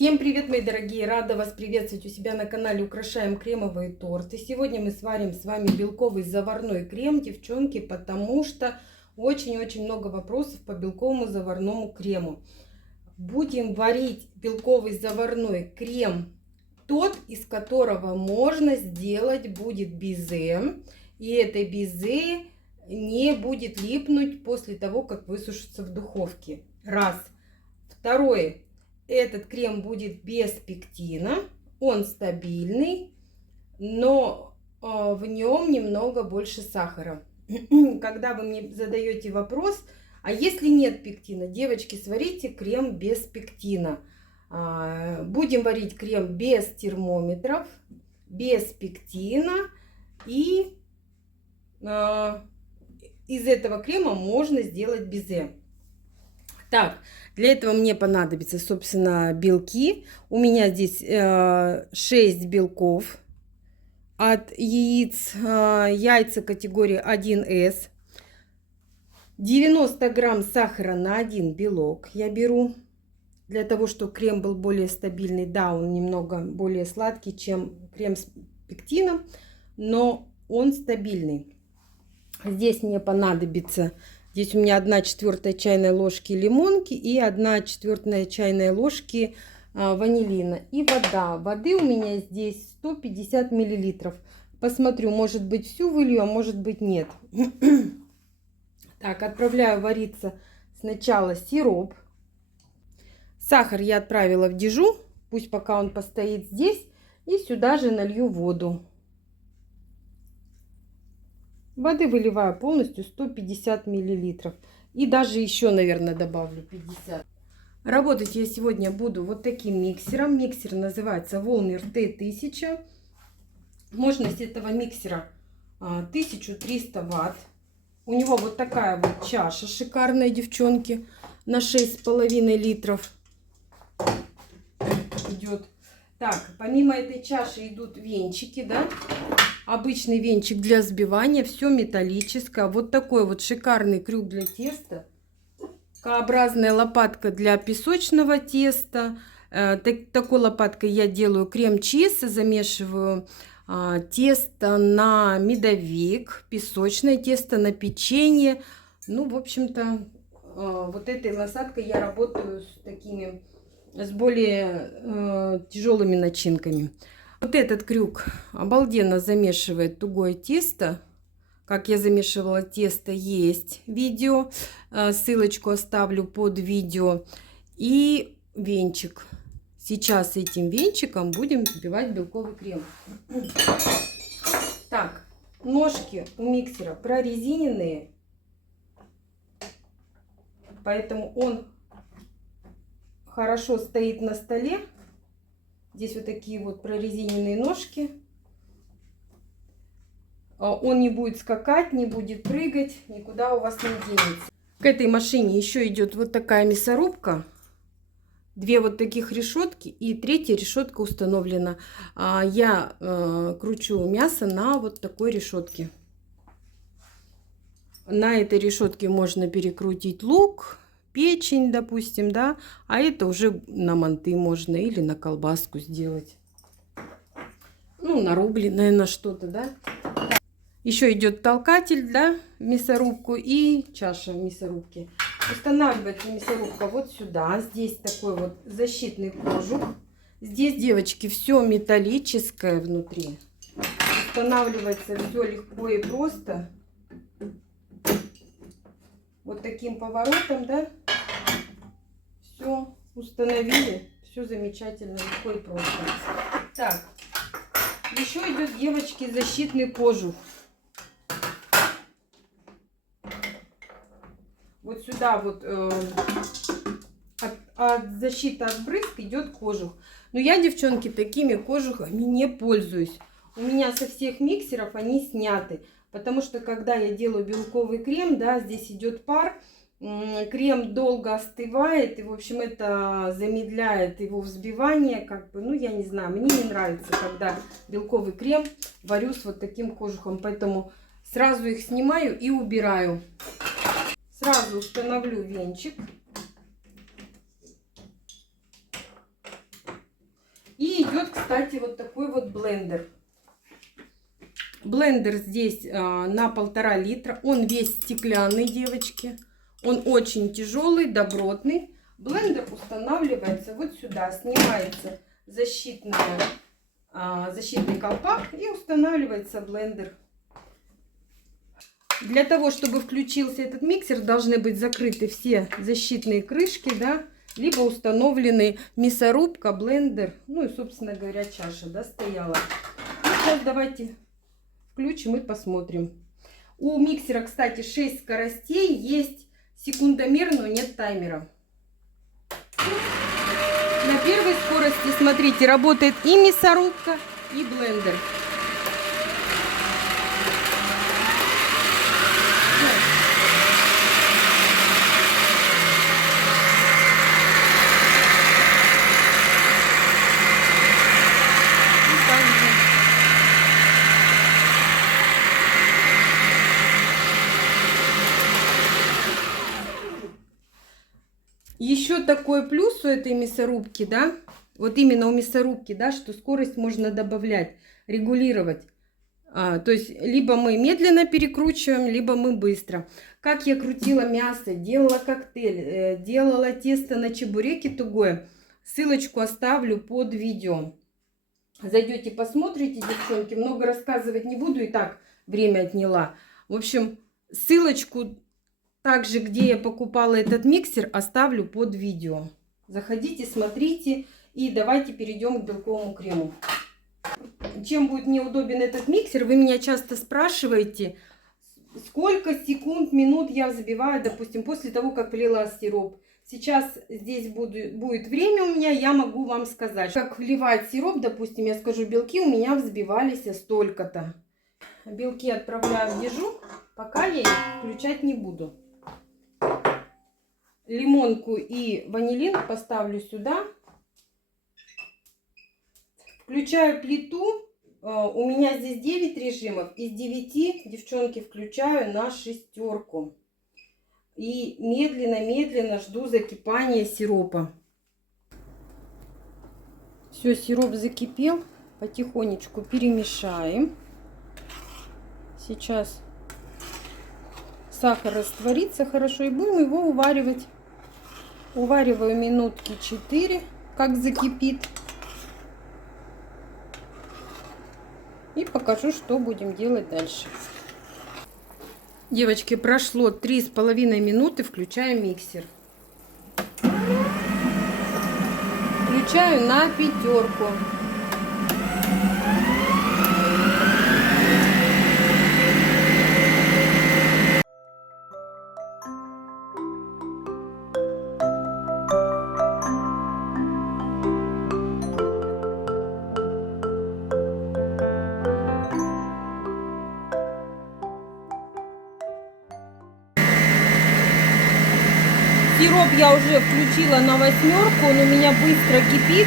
Всем привет, мои дорогие! Рада вас приветствовать у себя на канале Украшаем кремовые торты. Сегодня мы сварим с вами белковый заварной крем, девчонки, потому что очень-очень много вопросов по белковому заварному крему. Будем варить белковый заварной крем, тот, из которого можно сделать будет безе. И этой безе не будет липнуть после того, как высушится в духовке. Раз. Второе. Этот крем будет без пектина, он стабильный, но в нем немного больше сахара. Когда вы мне задаете вопрос, а если нет пектина, девочки, сварите крем без пектина. Будем варить крем без термометров, без пектина, и из этого крема можно сделать безе. Так, для этого мне понадобится, собственно, белки. У меня здесь 6 белков от яиц, яйца категории 1С. 90 грамм сахара на 1 белок я беру. Для того, чтобы крем был более стабильный. Да, он немного более сладкий, чем крем с пектином, но он стабильный. Здесь мне понадобится... Здесь у меня 1/4 чайной ложки лимонки и 1/4 чайной ложки ванилина. И вода. Воды у меня здесь 150 миллилитров. Посмотрю, может быть всю вылью, а может быть нет. Так, отправляю вариться сначала сироп. Сахар я отправила в дижу. Пусть пока он постоит здесь. И сюда же налью воду. Воды выливаю полностью 150 миллилитров. И даже еще, наверное, добавлю 50. Работать я сегодня буду вот таким миксером. Миксер называется Волмер T1000. Мощность этого миксера 1300 ватт. У него вот такая вот чаша шикарная, девчонки, на 6,5 литров идет. Так, помимо этой чаши идут венчики, да? Обычный венчик для взбивания, все металлическое. Вот такой вот шикарный крюк для теста. К-образная лопатка для песочного теста. Такой лопаткой я делаю крем-чиз, замешиваю тесто на медовик, песочное тесто на печенье. Ну, в общем-то, вот этой насадкой я работаю с более тяжелыми начинками. Вот этот крюк обалденно замешивает тугое тесто. Как я замешивала тесто, есть видео. Ссылочку оставлю под видео. И венчик. Сейчас этим венчиком будем взбивать белковый крем. Так, ножки у миксера прорезиненные. Поэтому он хорошо стоит на столе. Здесь вот такие вот прорезиненные ножки. Он не будет скакать, не будет прыгать, никуда у вас не денется. К этой машине еще идет вот такая мясорубка. 2 вот таких решетки и 3-я решетка установлена. Я кручу мясо на вот такой решетке. На этой решетке можно перекрутить лук, печень, допустим, да, а это уже на манты можно или на колбаску сделать. Ну, нарубленное на что-то, да. Еще идет толкатель, да, в мясорубку и чаша в мясорубке. Устанавливается мясорубка вот сюда. Здесь такой вот защитный кожух. Здесь, девочки, все металлическое внутри. Устанавливается все легко и просто. Вот таким поворотом, да. Все установили. Все замечательно, легко и просто. Так, еще идет, девочки, защитный кожух. Вот сюда вот от защиты от брызг идет кожух. Но я, девчонки, такими кожухами не пользуюсь. У меня со всех миксеров они сняты. Потому что когда я делаю белковый крем, да, здесь идет пар. Крем долго остывает. И, в общем, это замедляет его взбивание. Как бы, ну, я не знаю, мне не нравится, когда белковый крем варю с вот таким кожухом. Поэтому сразу их снимаю и убираю. Сразу установлю венчик. кстати, вот такой вот блендер. Блендер здесь на 1,5 литра. Он весь стеклянный, девочки. Он очень тяжелый, добротный. Блендер устанавливается вот сюда. Снимается защитный колпак и устанавливается блендер. Для того, чтобы включился этот миксер, должны быть закрыты все защитные крышки, да, либо установлены мясорубка, блендер, ну и, собственно говоря, чаша, да, стояла. Сейчас давайте включим и посмотрим. У миксера, кстати, 6 скоростей, есть секундомер, но нет таймера. На первой скорости, смотрите, работает и мясорубка, и блендер. Еще такой плюс у этой мясорубки, да, вот именно у мясорубки, да, что скорость можно добавлять, регулировать. То есть либо мы медленно перекручиваем, либо мы быстро. Как я крутила мясо, делала коктейль, делала тесто на чебуреки тугое, ссылочку оставлю под видео. Зайдете, посмотрите, девчонки, много рассказывать не буду, и так время отняла. В общем, ссылочку также, где я покупала этот миксер, оставлю под видео. Заходите, смотрите, и давайте перейдем к белковому крему. Чем будет неудобен этот миксер, вы меня часто спрашиваете, сколько секунд, минут я взбиваю, допустим, после того, как влила сироп. Сейчас здесь будет время у меня, я могу вам сказать, как вливать сироп, допустим, я скажу, белки у меня взбивались столько-то. Белки отправляю в дежу, пока я их включать не буду. Лимонку и ванилин поставлю сюда. Включаю плиту. У меня здесь 9 режимов. Из 9, девчонки, включаю на 6. И медленно-медленно жду закипания сиропа. Все, сироп закипел. Потихонечку перемешаем. Сейчас сахар растворится хорошо и будем его уваривать. Увариваю минутки 4, как закипит. И покажу, что будем делать дальше. Девочки, прошло 3,5 минуты. Включаю миксер. Включаю на 5. Сироп я уже включила на 8, он у меня быстро кипит.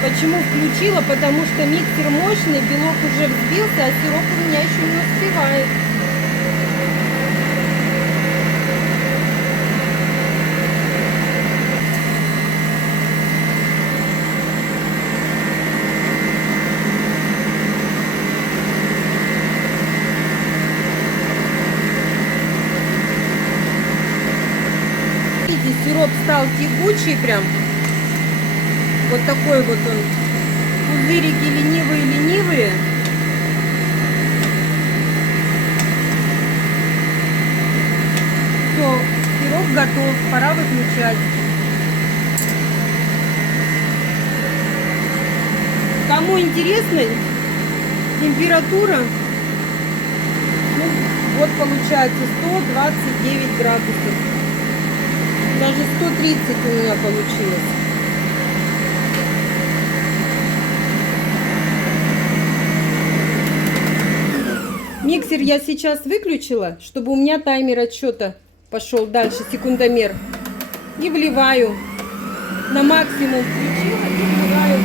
Почему включила? Потому что миксер мощный, белок уже взбился, а сироп у меня еще не успевает. Сироп стал тягучий прям. Вот такой вот он. Пузырики ленивые-ленивые. Все, сироп готов. Пора выключать. Кому интересно, температура, ну, вот получается 129 градусов. Даже 130 у меня получилось. Миксер я сейчас выключила, чтобы у меня таймер отсчета пошел дальше, секундомер. И вливаю. На максимум включила и вливаю.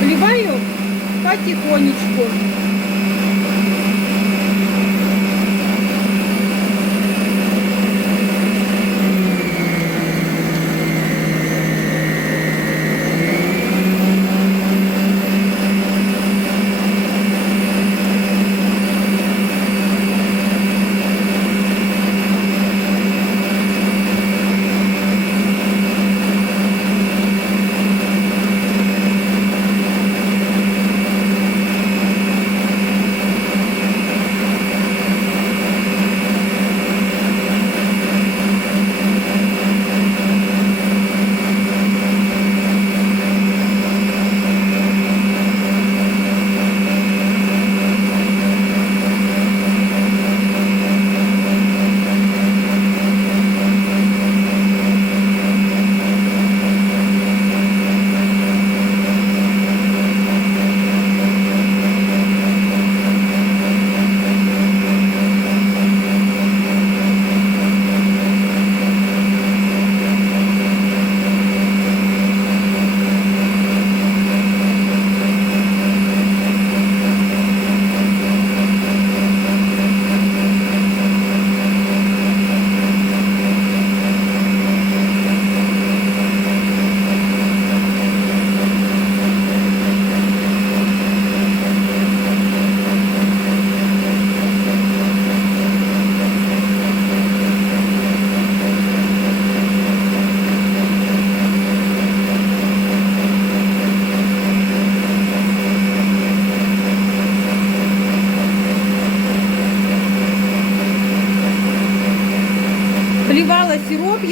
Вливаю потихонечку.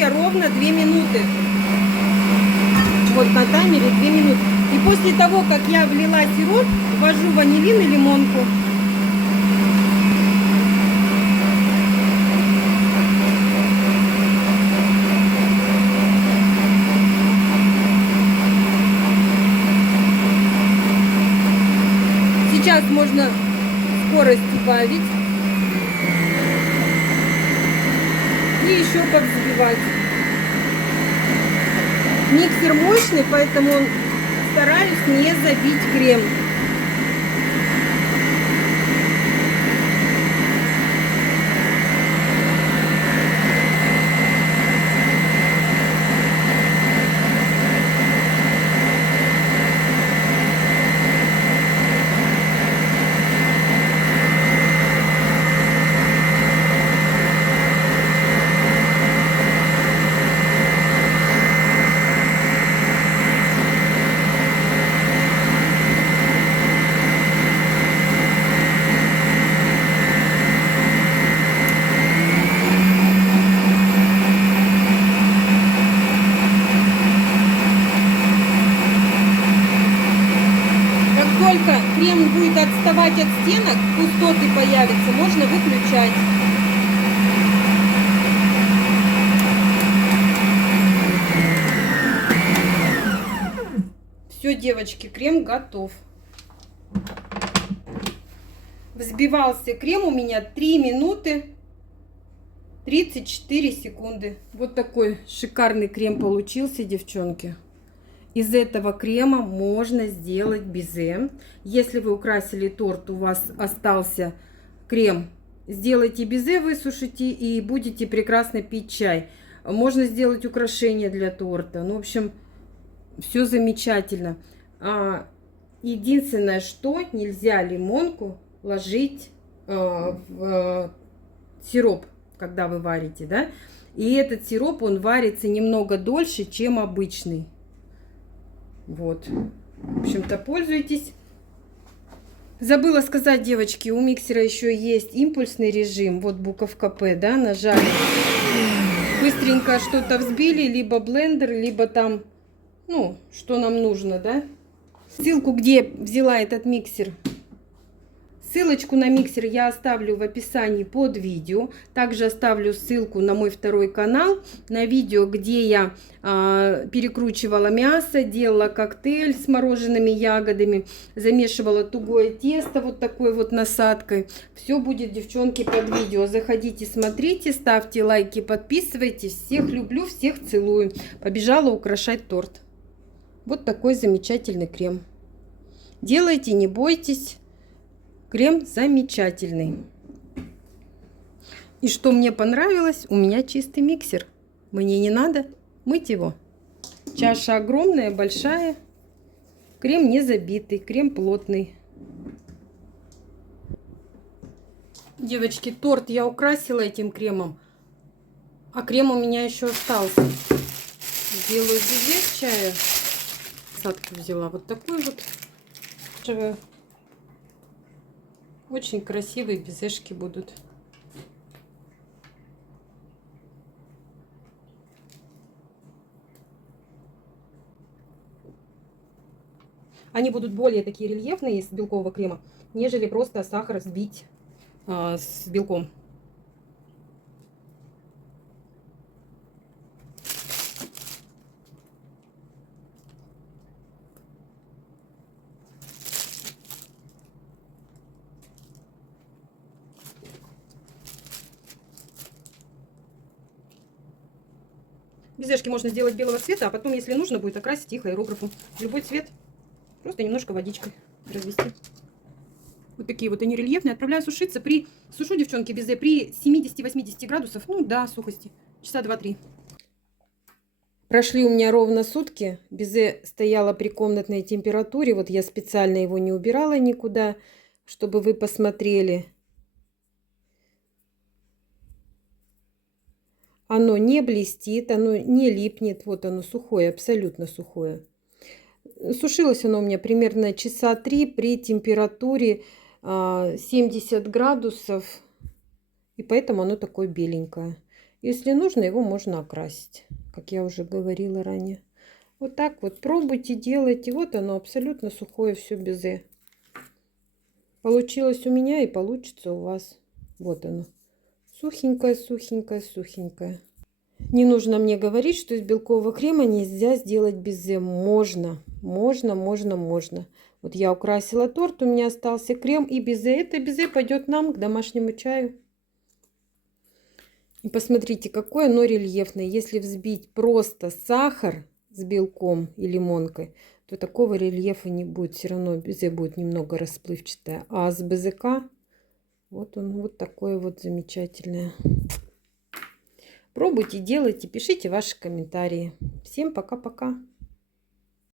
я ровно 2 минуты. Вот на таймере 2 минуты. И после того, как я влила сироп, ввожу ванилин и лимонку. Сейчас можно скорость убавить и еще повзбивать. Миксер мощный, поэтому стараюсь не забить крем. Только крем будет отставать от стенок, пустоты появятся, можно выключать. Все, девочки, крем готов. Взбивался крем у меня 3 минуты 34 секунды. Вот такой шикарный крем получился, девчонки. Из этого крема можно сделать безе. Если вы украсили торт, у вас остался крем, сделайте безе, высушите и будете прекрасно пить чай. Можно сделать украшение для торта. Ну, в общем, все замечательно. Единственное, что нельзя лимонку ложить в сироп, когда вы варите, да? И этот сироп, он варится немного дольше, чем обычный. Вот. В общем-то, пользуйтесь. Забыла сказать, девочки, у миксера еще есть импульсный режим. Вот буковка П, да, нажали. Быстренько что-то взбили, либо блендер, либо там, ну, что нам нужно, да. Ссылку, где взяла этот миксер, ссылочку на миксер я оставлю в описании под видео. Также оставлю ссылку на мой второй канал, на видео, где я перекручивала мясо, делала коктейль с мороженными ягодами, замешивала тугое тесто вот такой вот насадкой. Все будет, девчонки, под видео. Заходите, смотрите, ставьте лайки, подписывайтесь. Всех люблю, всех целую. Побежала украшать торт. Вот такой замечательный крем. Делайте, не бойтесь. Крем замечательный. И что мне понравилось, у меня чистый миксер. Мне не надо мыть его. Чаша огромная, большая. Крем не забитый, крем плотный. Девочки, торт я украсила этим кремом. А крем у меня еще остался. Сделаю безе с чая. Насадку взяла вот такую вот. Очень красивые безешки будут. Они будут более такие рельефные из белкового крема, нежели просто сахар взбить с белком. Безешки можно сделать белого цвета, а потом, если нужно, будет окрасить их аэрографом. Любой цвет, просто немножко водичкой развести. Вот такие вот они рельефные. Отправляю сушиться. Сушу, девчонки, безе при 70-80 градусов, ну да, сухости. Часа 2-3. Прошли у меня ровно сутки. Безе стояло при комнатной температуре. Вот я специально его не убирала никуда, чтобы вы посмотрели. Оно не блестит, оно не липнет. Вот оно сухое, абсолютно сухое. Сушилось оно у меня примерно часа 3 при температуре 70 градусов. И поэтому оно такое беленькое. Если нужно, его можно окрасить, как я уже говорила ранее. Вот так вот пробуйте, делайте. Вот оно абсолютно сухое, все безе. Получилось у меня и получится у вас. Вот оно. Сухенькое, сухенькое, сухенькое. Не нужно мне говорить, что из белкового крема нельзя сделать безе. Можно, можно, можно, можно. Вот я украсила торт, у меня остался крем и безе. Это безе пойдет нам к домашнему чаю. И посмотрите, какое оно рельефное. Если взбить просто сахар с белком и лимонкой, то такого рельефа не будет. Все равно безе будет немного расплывчатое. А с БЗК вот он вот такое вот замечательное. Пробуйте, делайте, пишите ваши комментарии. Всем пока-пока.